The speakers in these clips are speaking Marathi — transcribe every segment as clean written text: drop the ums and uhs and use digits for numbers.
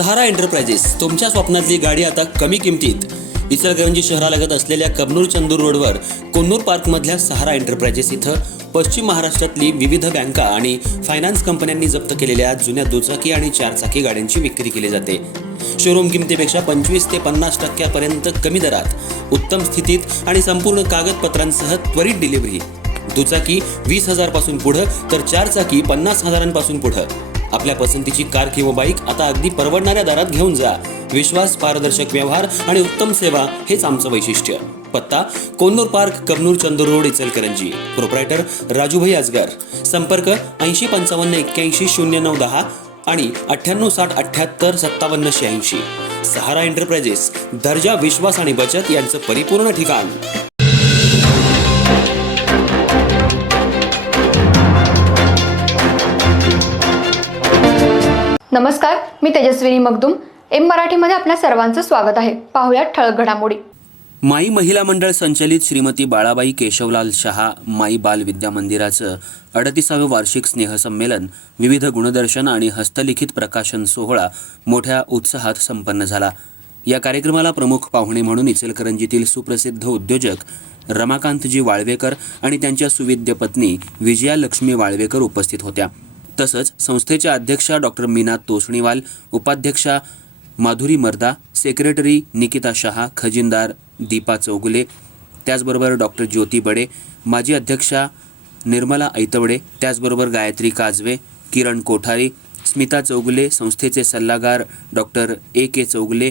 सहारा एंटरप्राइजेस तुमच्या स्वप्नातली गाडी आता कमी किमतीत. इचलकरंजी शहरालगत असलेल्या कबनूर चंदूर रोडवर कोन्नूर पार्कमधल्या सहारा एंटरप्राइजेस इथं पश्चिम महाराष्ट्रातली विविध बँका आणि फायनान्स कंपन्यांनी जप्त केलेल्या जुन्या दुचाकी आणि चारचाकी गाड्यांची विक्री केली जाते. शोरूम किमतीपेक्षा 25 ते 50% कमी दरात, उत्तम स्थितीत आणि संपूर्ण कागदपत्रांसह त्वरित डिलिव्हरी. दुचाकी 20,000 पासून पुढं तर चारचाकी 50,000 पासून पुढं. आपल्या पसंतीची कार किंवा बाईक आता अगदी परवडणाऱ्या दरात घेऊन जा. विश्वास, पारदर्शक व्यवहार आणि उत्तम सेवा हेच आमचं वैशिष्ट्य. पत्ता Konnur park, Kabnur Chandur road, Ichalkaranji. Proprietor Rajubhai Ajgar. संपर्क 8055810910 आणि 9860785786. सहारा एंटरप्राइजेस, दर्जा, विश्वास आणि बचत यांचं परिपूर्ण ठिकाण. नमस्कार, मी तेजस्विनी मगदूम. एम मराठीमध्ये आपल्या सर्वांचं स्वागत आहे. पाहूयात ठळक घडामोडी. माई महिला मंडळ संचलित श्रीमती बाळाबाई केशवलाल शहा माई बाल विद्या मंदिराचं 38वे वार्षिक स्नेहसंमेलन, विविध गुणदर्शन आणि हस्तलिखित प्रकाशन सोहळा मोठ्या उत्साहात संपन्न झाला. या कार्यक्रमाला प्रमुख पाहुणे म्हणून इचलकरंजीतील सुप्रसिद्ध उद्योजक रमाकांतजी वाळवेकर आणि त्यांच्या सुविद्य पत्नी विजया लक्ष्मी वाळवेकर उपस्थित होत्या. तसंच संस्थेच्या अध्यक्षा डॉक्टर मीना तोसणीवाल, उपाध्यक्षा माधुरी मर्दा, सेक्रेटरी निकिता शहा, खजिनदार दीपा चौगुले, त्याचबरोबर डॉक्टर ज्योती बडे, माजी अध्यक्षा निर्मला ऐतवडे, त्याचबरोबर गायत्री काजवे, किरण कोठारी, स्मिता चौगुले, संस्थेचे सल्लागार डॉक्टर A.K. चौगुले,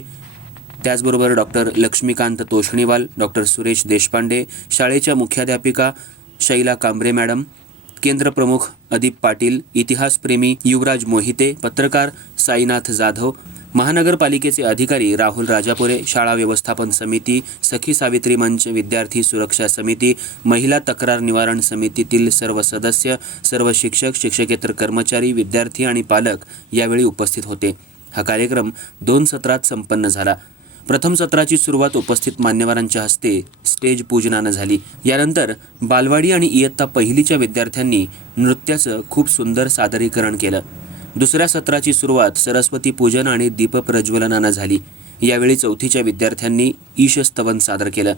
त्याचबरोबर डॉक्टर लक्ष्मीकांत तोषणीवाल, डॉक्टर सुरेश देशपांडे, शाळेच्या मुख्याध्यापिका शैला कांबरे मॅडम, केंद्र प्रमुख अदीप पाटील, इतिहासप्रेमी युवराज मोहिते, पत्रकार साईनाथ जाधव, महानगरपालिकेचे अधिकारी राहुल राजापुरे, शाळा व्यवस्थापन समिती, सखी सावित्री मंच, विद्यार्थी सुरक्षा समिती, महिला तक्रार निवारण समितीतील सर्व सदस्य, सर्व शिक्षक, शिक्षकेतर कर्मचारी, विद्यार्थी आणि पालक यावेळी उपस्थित होते. हा कार्यक्रम 2 सत्रात संपन्न झाला. प्रथम सत्राची सुरुवात उपस्थित मान्यवरांच्या हस्ते स्टेज पूजनानं झाली. यानंतर बालवाडी आणि इयत्ता पहिलीच्या विद्यार्थ्यांनी नृत्याचं खूप सुंदर सादरीकरण केलं. दुसऱ्या सत्राची सुरुवात सरस्वती पूजन आणि दीपप्रज्वलनानं झाली. यावेळी चौथीच्या विद्यार्थ्यांनी ईशस्तवन सादर केलं.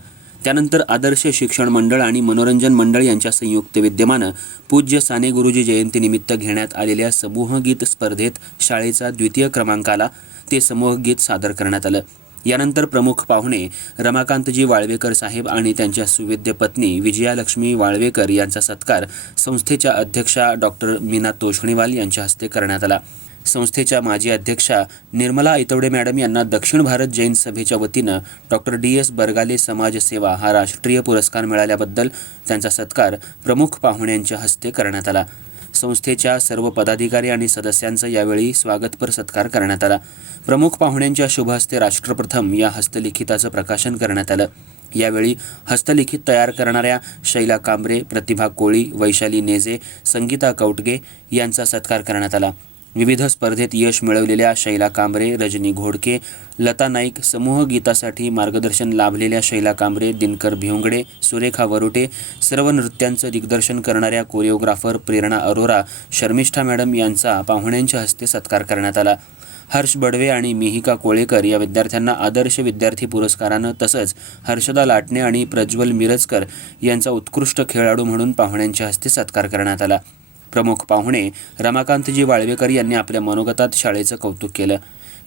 त्यानंतर आदर्श शिक्षण मंडळ आणि मनोरंजन मंडळ यांच्या संयुक्त विद्यमानं पूज्य साने गुरुजी जयंतीनिमित्त घेण्यात आलेल्या समूहगीत स्पर्धेत शाळेचा 2य क्रमांक आला. ते समूहगीत सादर करण्यात आलं. यानंतर प्रमुख पाहुणे रमाकांतजी वाळवेकर साहेब आणि त्यांच्या सुविद्य पत्नी विजयालक्ष्मी वाळवेकर यांचा सत्कार संस्थेच्या अध्यक्षा डॉक्टर मीना तोषणीवाल यांच्या हस्ते करण्यात आला. संस्थेच्या माजी अध्यक्षा निर्मला ऐतवडे मॅडम यांना दक्षिण भारत जैन सभेच्या वतीनं डॉक्टर D.S. बरगाले समाज सेवा हा राष्ट्रीय पुरस्कार मिळाल्याबद्दल त्यांचा सत्कार प्रमुख पाहुण्यांच्या हस्ते करण्यात आला. संस्थेच्या सर्व पदाधिकारी आणि सदस्यांचा यावेळी स्वागतपर सत्कार करण्यात आला. प्रमुख पाहुण्यांच्या शुभ हस्ते राष्ट्रप्रथम या हस्तलिखिताचं प्रकाशन करण्यात आलं. यावेळी हस्तलिखित तयार करणाऱ्या शैला कांबरे, प्रतिभा कोळी, वैशाली नेजे, संगीता कौटगे यांचा सत्कार करण्यात आला. विविध स्पर्धेत यश मिळवलेल्या शैला कांबरे, रजनी घोडके, लता नाईक, समूह गीतासाठी मार्गदर्शन लाभलेल्या शैला कांबरे, दिनकर भिवंगडे, सुरेखा वरुटे, सर्व नृत्यांचं दिग्दर्शन करणाऱ्या कोरिओग्राफर प्रेरणा अरोरा, शर्मिष्ठा मॅडम यांचा पाहुण्यांच्या हस्ते सत्कार करण्यात आला. हर्ष बडवे आणि मिहिका कोळेकर या विद्यार्थ्यांना आदर्श विद्यार्थी पुरस्कारानं, तसंच हर्षदा लाटणे आणि प्रज्वल मिरजकर यांचा उत्कृष्ट खेळाडू म्हणून पाहुण्यांच्या हस्ते सत्कार करण्यात आला. प्रमुख पाहुणे रमाकांतजी वाळवेकर यांनी आपल्या मनोगतात शाळेचं कौतुक केलं.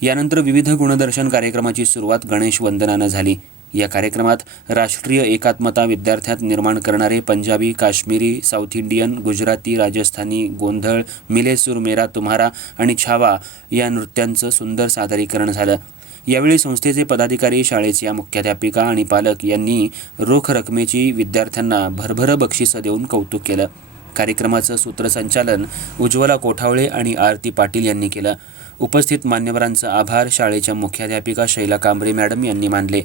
यानंतर विविध गुणदर्शन कार्यक्रमाची सुरुवात गणेश वंदनानं झाली. या कार्यक्रमात राष्ट्रीय एकात्मता विद्यार्थ्यात निर्माण करणारे पंजाबी, काश्मीरी, साऊथ इंडियन, गुजराती, राजस्थानी, गोंधळ, मिले सुर मेरा तुम्हारा आणि छावा या नृत्यांचं सुंदर सादरीकरण झालं. यावेळी संस्थेचे पदाधिकारी, शाळेच्या मुख्याध्यापिका आणि पालक यांनी रोख रकमेची विद्यार्थ्यांना भरभर बक्षिसं देऊन कौतुक केलं. कार्यक्रमाचं सूत्रसंचालन उज्ज्वला कोठावळे आणि आरती पाटील यांनी केलं. उपस्थित मान्यवरांचा आभार शाळेच्या मुख्याध्यापिका शैला कांबरे मॅडम यांनी मानले.